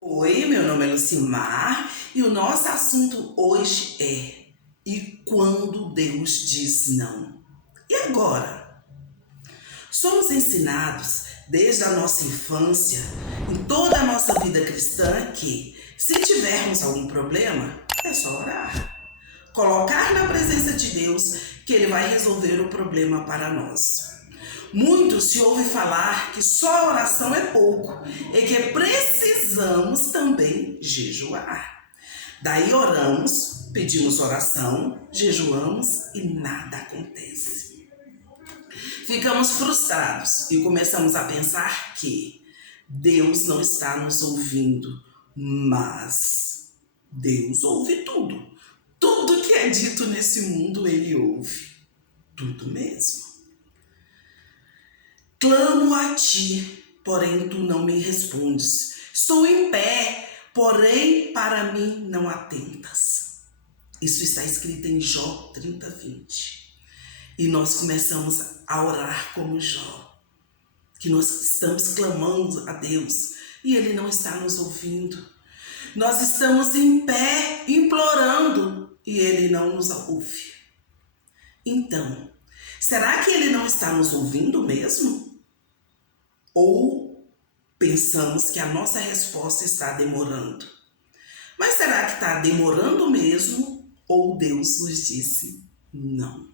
Oi, meu nome é Lucimar e o nosso assunto hoje é: e quando Deus diz não? E agora? Somos ensinados desde a nossa infância, em toda a nossa vida cristã, que se tivermos algum problema, é só orar. Colocar na presença de Deus que Ele vai resolver o problema para nós. Muito se ouve falar que só a oração é pouco e que precisamos também jejuar. Daí oramos, pedimos oração, jejuamos e nada acontece. Ficamos frustrados e começamos a pensar que Deus não está nos ouvindo, mas Deus ouve tudo. Tudo que é dito nesse mundo Ele ouve. Tudo mesmo. Clamo a ti, porém tu não me respondes. Estou em pé, porém para mim não atentas. Isso está escrito em Jó 30:20. E nós começamos a orar como Jó, que nós estamos clamando a Deus e Ele não está nos ouvindo. Nós estamos em pé implorando e Ele não nos ouve. Então, será que Ele não está nos ouvindo mesmo? Ou pensamos que a nossa resposta está demorando? Mas será que está demorando mesmo? Ou Deus nos disse não?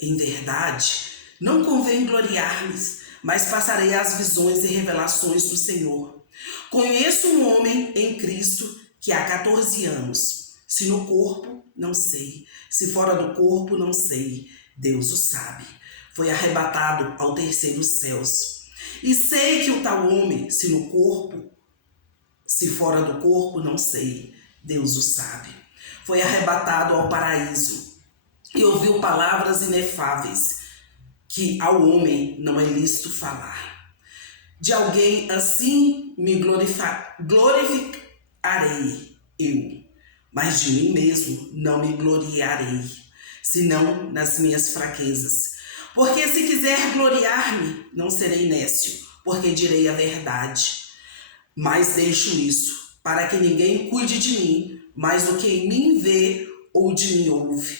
Em verdade, não convém gloriar-me, mas passarei as visões e revelações do Senhor. Conheço um homem em Cristo que há 14 anos. Se no corpo, não sei. Se fora do corpo, não sei. Deus o sabe. Foi arrebatado ao terceiro céus. E sei que o tal homem, se no corpo, se fora do corpo, não sei. Deus o sabe. Foi arrebatado ao paraíso e ouviu palavras inefáveis que ao homem não é lícito falar. De alguém assim me glorificarei eu, mas de mim mesmo não me gloriarei, senão nas minhas fraquezas. Porque se quiser gloriar-me, não serei nécio, porque direi a verdade. Mas deixo isso, para que ninguém cuide de mim, mais do que em mim vê ou de mim ouve.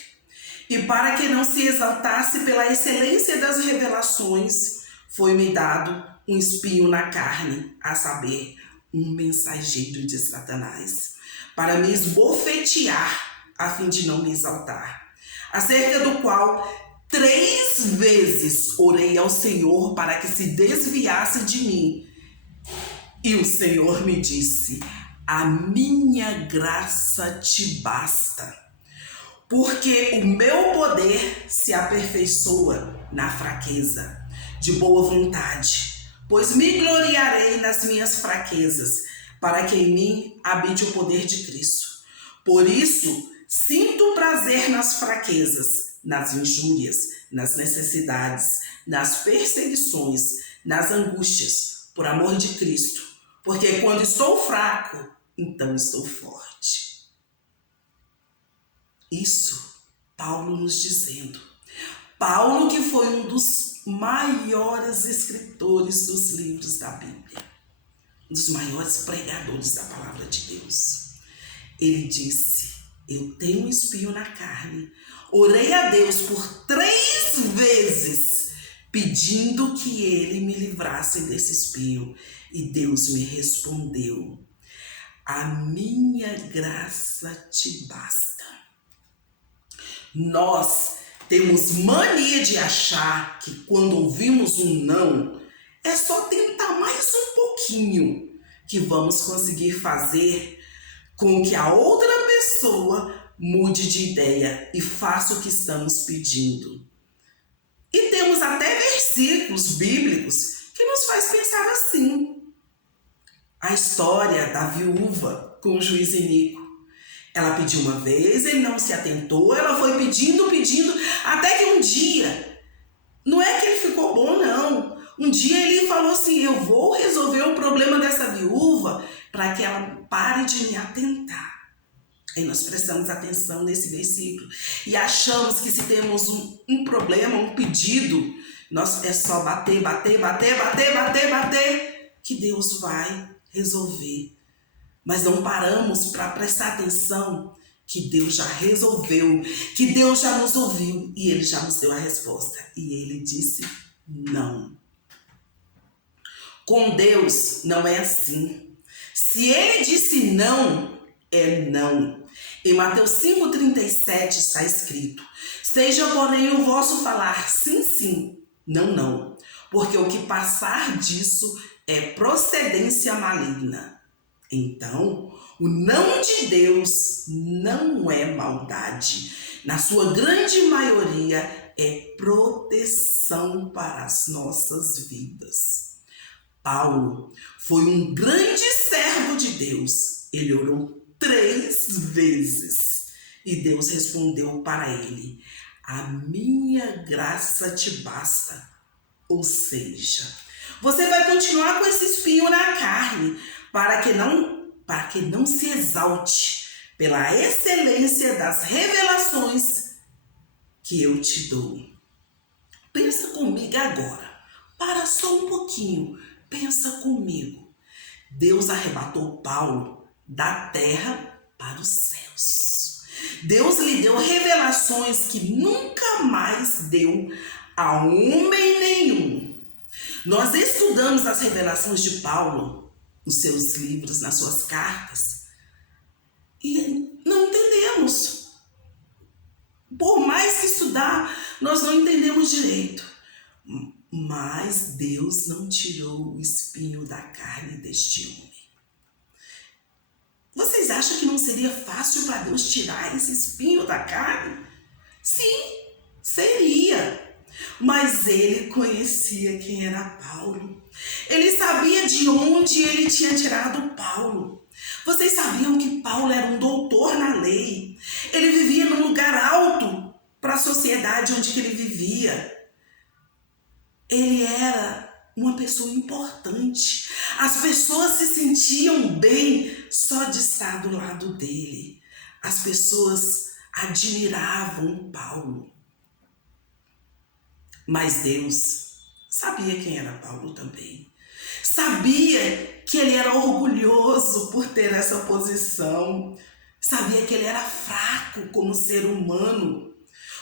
E para que não se exaltasse pela excelência das revelações, foi-me dado um espinho na carne, a saber, um mensageiro de Satanás, para me esbofetear, a fim de não me exaltar. Acerca do qual 3 vezes orei ao Senhor para que se desviasse de mim. E o Senhor me disse: a minha graça te basta, porque o meu poder se aperfeiçoa na fraqueza. De boa vontade, pois me gloriarei nas minhas fraquezas, para que em mim habite o poder de Cristo. Por isso, sinto prazer nas fraquezas, nas injúrias, nas necessidades, nas perseguições, nas angústias, por amor de Cristo. Porque quando estou fraco, então estou forte. Isso, Paulo nos dizendo. Paulo, que foi um dos maiores escritores dos livros da Bíblia, um dos maiores pregadores da palavra de Deus. Ele disse: eu tenho um espinho na carne. Orei a Deus por 3 vezes, pedindo que ele me livrasse desse espinho. E Deus me respondeu: a minha graça te basta. Nós temos mania de achar que quando ouvimos um não, é só tentar mais um pouquinho que vamos conseguir fazer com que a outra pessoa mude de ideia e faça o que estamos pedindo. E temos até versículos bíblicos que nos faz pensar assim. A história da viúva com o juiz iníquo. Ela pediu uma vez, ele não se atentou, ela foi pedindo, até que um dia, não é que ele ficou bom, não. Um dia ele falou assim: eu vou resolver o problema dessa viúva para que ela pare de me atentar. Aí nós prestamos atenção nesse versículo e achamos que se temos um problema, um pedido, nós é só bater, que Deus vai resolver. Mas não paramos para prestar atenção que Deus já resolveu, que Deus já nos ouviu e Ele já nos deu a resposta. E Ele disse não. Com Deus não é assim. Se Ele disse não, é não. Em Mateus 5,37 está escrito: seja, porém, o vosso falar sim, sim, não, não, porque o que passar disso é procedência maligna. Então, o não de Deus não é maldade. Na sua grande maioria, é proteção para as nossas vidas. Paulo foi um grande servo de Deus. Ele orou 3 vezes e Deus respondeu para ele: a minha graça te basta. Ou seja, você vai continuar com esse espinho na carne para que não se exalte pela excelência das revelações que eu te dou. Pensa comigo agora. Para só um pouquinho. Pensa comigo. Deus arrebatou Paulo da terra para os céus. Deus lhe deu revelações que nunca mais deu a homem nenhum. Nós estudamos as revelações de Paulo nos seus livros, nas suas cartas, e não entendemos. Por mais que estudar, nós não entendemos direito. Mas Deus não tirou o espinho da carne deste homem. Vocês acham que não seria fácil para Deus tirar esse espinho da carne? Sim, seria. Mas ele conhecia quem era Paulo. Ele sabia de onde ele tinha tirado Paulo. Vocês sabiam que Paulo era um doutor na lei. Ele vivia num lugar alto para a sociedade onde que ele vivia. Ele era uma pessoa importante. As pessoas se sentiam bem só de estar do lado dele. As pessoas admiravam Paulo. Mas Deus sabia quem era Paulo também. Sabia que ele era orgulhoso por ter essa posição. Sabia que ele era fraco como ser humano.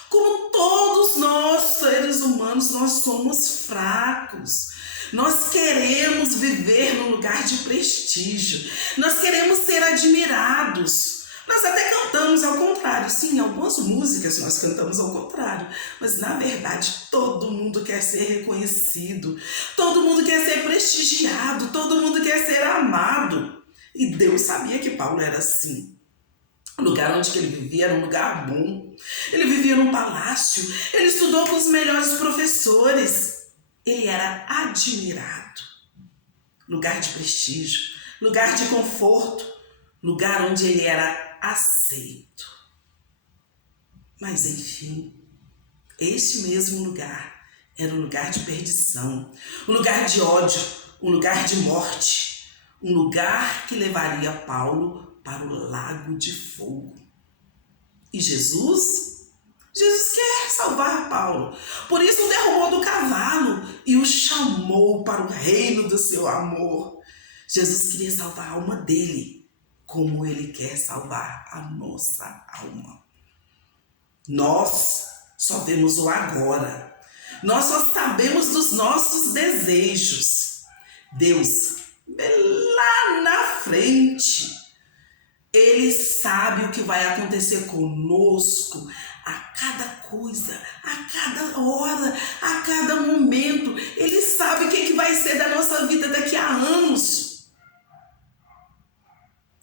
Como todos nós, seres humanos, nós somos fracos. Nós queremos viver num lugar de prestígio. Nós queremos ser admirados. Nós até cantamos ao contrário. Sim, algumas músicas nós cantamos ao contrário. Mas, na verdade, todo mundo quer ser reconhecido. Todo mundo quer ser prestigiado. Todo mundo quer ser amado. E Deus sabia que Paulo era assim. O lugar onde ele vivia era um lugar bom. Ele vivia num palácio. Ele estudou com os melhores professores. Ele era admirado. Lugar de prestígio, lugar de conforto, lugar onde ele era aceito. Mas, enfim, este mesmo lugar era um lugar de perdição, um lugar de ódio, um lugar de morte, um lugar que levaria Paulo para o lago de fogo. E Jesus quer salvar Paulo. Por isso o derrubou do cavalo e o chamou para o reino do seu amor. Jesus queria salvar a alma dele, como ele quer salvar a nossa alma. Nós só vemos o agora. Nós só sabemos dos nossos desejos. Deus vê lá na frente. Ele sabe o que vai acontecer conosco a cada coisa, a cada hora, a cada momento. Ele sabe o que vai ser da nossa vida daqui a anos.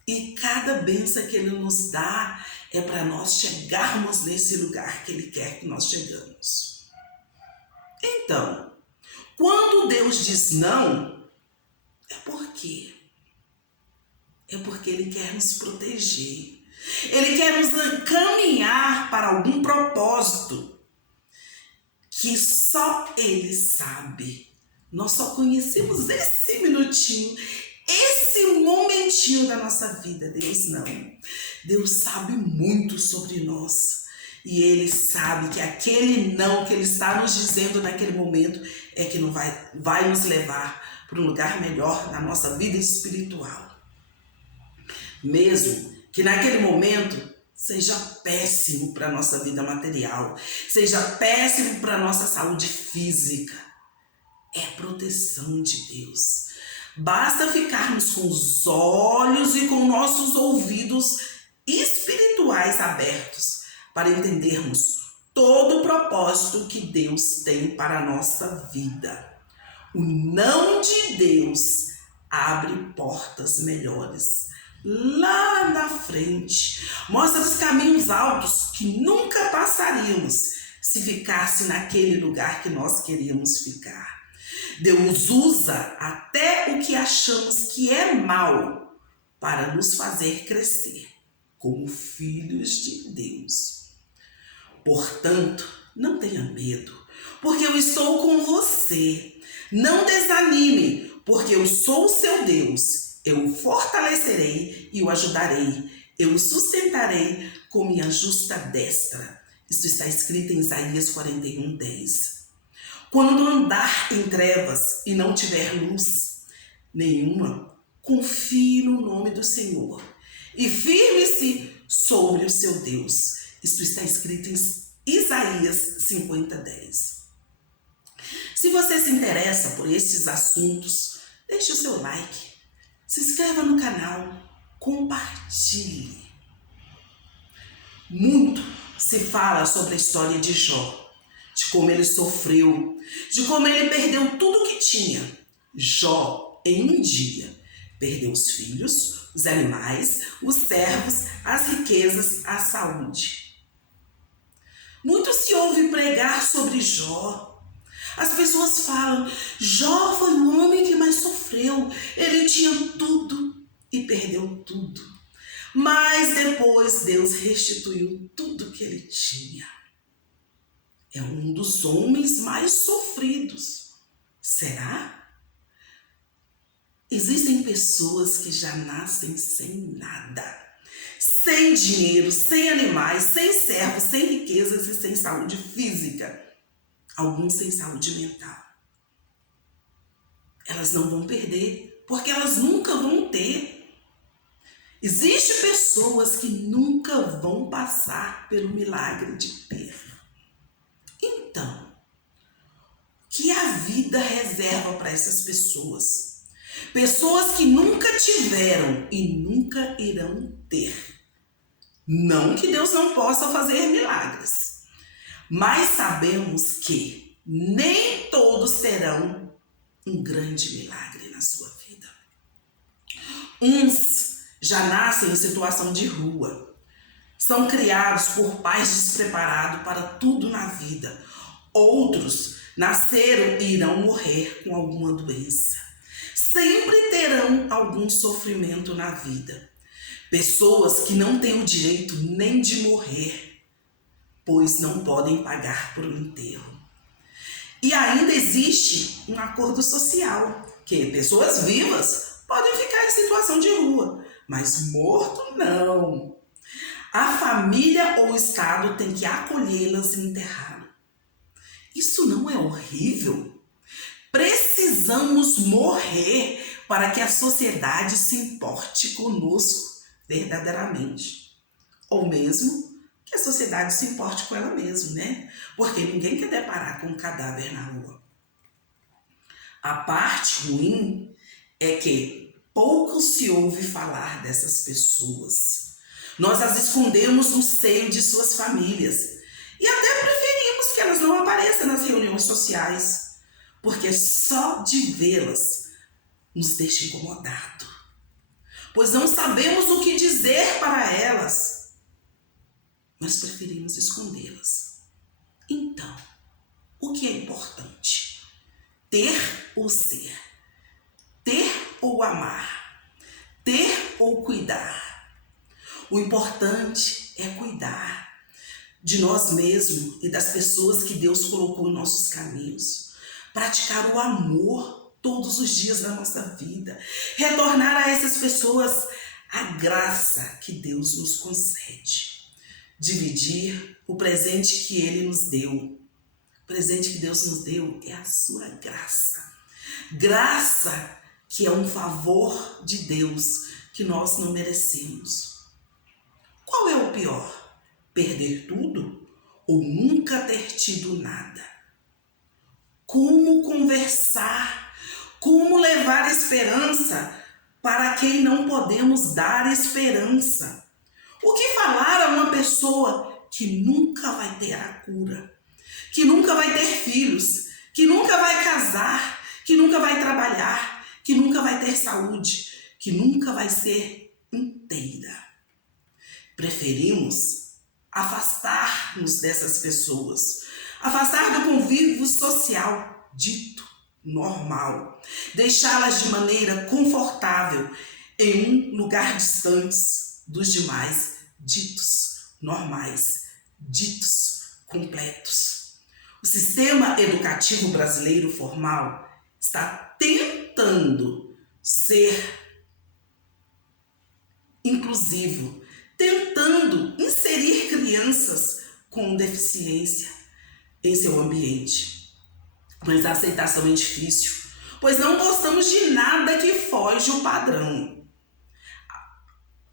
E cada bênção que Ele nos dá é para nós chegarmos nesse lugar que Ele quer que nós chegamos. Então, quando Deus diz não, é por quê? É porque Ele quer nos proteger. Ele quer nos encaminhar para algum propósito que só Ele sabe. Nós só conhecemos esse minutinho, esse momentinho da nossa vida. Deus não. Deus sabe muito sobre nós. E Ele sabe que aquele não que Ele está nos dizendo naquele momento é que não vai nos levar para um lugar melhor na nossa vida espiritual. Mesmo que naquele momento seja péssimo para a nossa vida material, seja péssimo para a nossa saúde física, é proteção de Deus. Basta ficarmos com os olhos e com nossos ouvidos espirituais abertos para entendermos todo o propósito que Deus tem para a nossa vida. O não de Deus abre portas melhores lá na frente. Mostra os caminhos altos que nunca passaríamos se ficasse naquele lugar que nós queríamos ficar. Deus usa até o que achamos que é mal para nos fazer crescer como filhos de Deus. Portanto, não tenha medo, porque eu estou com você. Não desanime, porque eu sou o seu Deus. Eu o fortalecerei e o ajudarei. Eu o sustentarei com minha justa destra. Isso está escrito em Isaías 41:10. Quando andar em trevas e não tiver luz nenhuma, confie no nome do Senhor e firme-se sobre o seu Deus. Isso está escrito em Isaías 50:10. Se você se interessa por estes assuntos, deixe o seu like, se inscreva no canal, compartilhe. Muito se fala sobre a história de Jó, de como ele sofreu, de como ele perdeu tudo que tinha. Jó, em um dia, perdeu os filhos, os animais, os servos, as riquezas, a saúde. Muito se ouve pregar sobre Jó. As pessoas falam, Jó foi o homem que mais sofreu. Ele tinha tudo e perdeu tudo. Mas depois Deus restituiu tudo que ele tinha. É um dos homens mais sofridos. Será? Existem pessoas que já nascem sem nada. Sem dinheiro, sem animais, sem servos, sem riquezas e sem saúde física. Alguns sem saúde mental. Elas não vão perder, porque elas nunca vão ter. Existem pessoas que nunca vão passar pelo milagre de ter. Então, o que a vida reserva para essas pessoas? Pessoas que nunca tiveram e nunca irão ter. Não que Deus não possa fazer milagres, mas sabemos que nem todos terão um grande milagre na sua vida. Uns já nascem em situação de rua. São criados por pais despreparados para tudo na vida. Outros nasceram e irão morrer com alguma doença. Sempre terão algum sofrimento na vida. Pessoas que não têm o direito nem de morrer, pois não podem pagar por um enterro. E ainda existe um acordo social, que pessoas vivas podem ficar em situação de rua, mas morto não. A família ou o Estado tem que acolhê-las e enterrá-las. Isso não é horrível? Precisamos morrer para que a sociedade se importe conosco verdadeiramente. Ou mesmo que a sociedade se importe com ela mesma, né? Porque ninguém quer deparar com um cadáver na rua. A parte ruim é que pouco se ouve falar dessas pessoas. Nós as escondemos no seio de suas famílias e até preferimos que elas não apareçam nas reuniões sociais, porque só de vê-las nos deixa incomodado, pois não sabemos o que dizer para elas. Nós preferimos escondê-las. Então, o que é importante? Ter ou ser? Ter ou amar? Ter ou cuidar? O importante é cuidar de nós mesmos e das pessoas que Deus colocou em nossos caminhos. Praticar o amor todos os dias da nossa vida. Retornar a essas pessoas a graça que Deus nos concede. Dividir o presente que Ele nos deu. O presente que Deus nos deu é a sua graça. Graça que é um favor de Deus que nós não merecemos. Qual é o pior? Perder tudo ou nunca ter tido nada? Como conversar? Como levar esperança para quem não podemos dar esperança? O que falar a uma pessoa que nunca vai ter a cura, que nunca vai ter filhos, que nunca vai casar, que nunca vai trabalhar, que nunca vai ter saúde, que nunca vai ser inteira? Preferimos afastar-nos dessas pessoas, afastar do convívio social dito normal, deixá-las de maneira confortável em um lugar distante dos demais ditos normais, ditos completos. O sistema educativo brasileiro formal está tentando ser inclusivo, tentando inserir crianças com deficiência em seu ambiente. Mas a aceitação é difícil, pois não gostamos de nada que foge o padrão.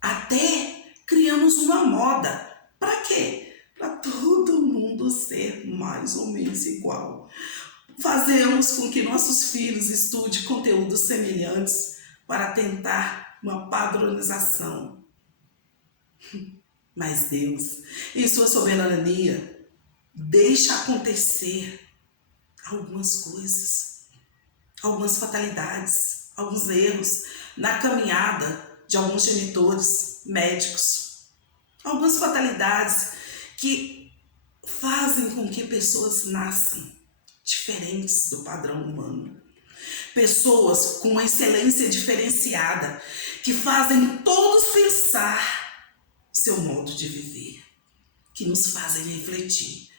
Até criamos uma moda. Para quê? Para todo mundo ser mais ou menos igual. Fazemos com que nossos filhos estudem conteúdos semelhantes para tentar uma padronização. Mas Deus, em sua soberania, deixa acontecer algumas coisas, algumas fatalidades, alguns erros na caminhada de alguns genitores, médicos. Algumas fatalidades que fazem com que pessoas nasçam diferentes do padrão humano. Pessoas com uma excelência diferenciada que fazem todos pensar o seu modo de viver, que nos fazem refletir.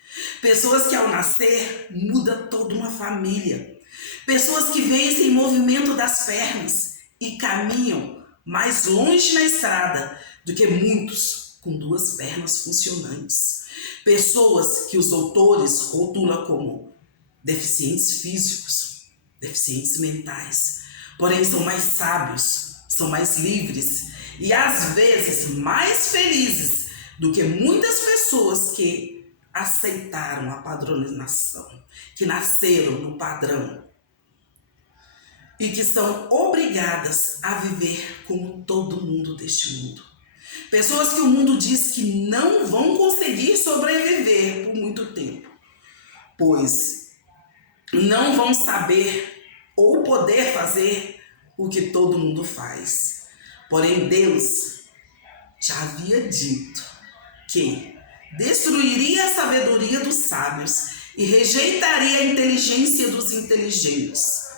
Pessoas que ao nascer muda toda uma família. Pessoas que vencem o movimento das pernas e caminham mais longe na estrada do que muitos com duas pernas funcionantes. Pessoas que os autores rotulam como deficientes físicos, deficientes mentais, porém são mais sábios, são mais livres e às vezes mais felizes do que muitas pessoas que aceitaram a padronização, que nasceram no padrão e que são obrigadas a viver como todo mundo deste mundo. Pessoas que o mundo diz que não vão conseguir sobreviver por muito tempo, pois não vão saber ou poder fazer o que todo mundo faz. Porém, Deus já havia dito que destruiria a sabedoria dos sábios e rejeitaria a inteligência dos inteligentes.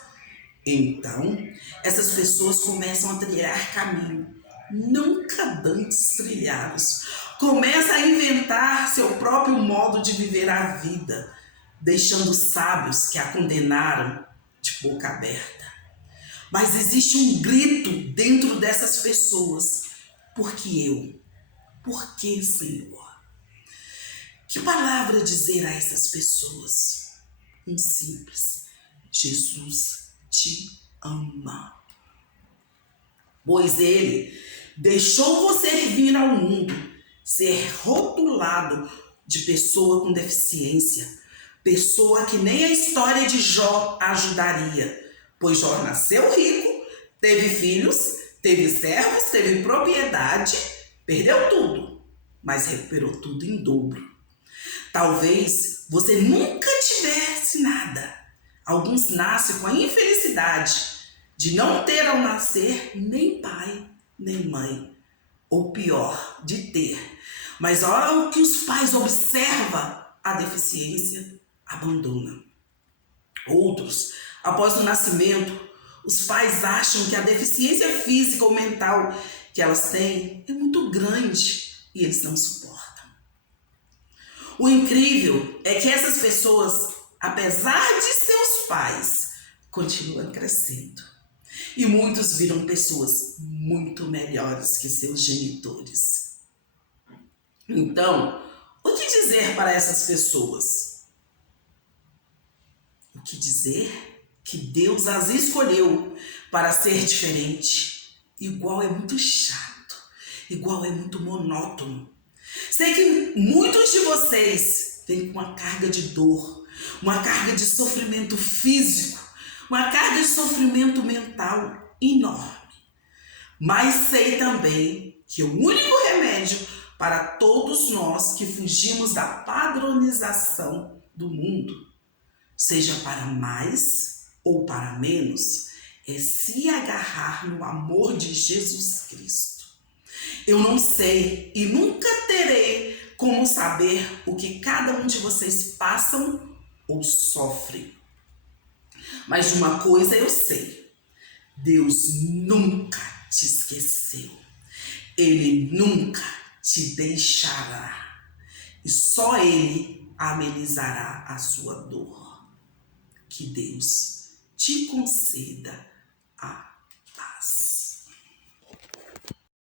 Então, essas pessoas começam a trilhar caminho nunca antes trilhados. Começam a inventar seu próprio modo de viver a vida, deixando sábios que a condenaram de boca aberta. Mas existe um grito dentro dessas pessoas. Por que eu? Por que, Senhor? Que palavra dizer a essas pessoas? Um simples: Jesus te ama. Pois Ele deixou você vir ao mundo, ser rotulado de pessoa com deficiência, pessoa que nem a história de Jó ajudaria, pois Jó nasceu rico, teve filhos, teve servos, teve propriedade, perdeu tudo, mas recuperou tudo em dobro. Talvez você nunca tivesse nada. Alguns nascem com a infelicidade de não ter ao nascer nem pai, nem mãe. Ou pior, de ter. Mas a hora que os pais observam a deficiência, abandonam. Outros, após o nascimento, os pais acham que a deficiência física ou mental que elas têm é muito grande e eles não suportam. O incrível é que essas pessoas, apesar de seus pais, continuam crescendo. E muitos viram pessoas muito melhores que seus genitores. Então, o que dizer para essas pessoas? O que dizer? que Deus as escolheu para ser diferente. Igual é muito chato, igual é muito monótono. Sei que muitos de vocês têm uma carga de dor, uma carga de sofrimento físico, uma carga de sofrimento mental enorme. Mas sei também que o único remédio para todos nós que fugimos da padronização do mundo, seja para mais ou para menos, é se agarrar no amor de Jesus Cristo. Eu não sei e nunca terei como saber o que cada um de vocês passam ou sofrem. Mas de uma coisa eu sei: Deus nunca te esqueceu. Ele nunca te deixará. E só Ele amenizará a sua dor. Que Deus te conceda a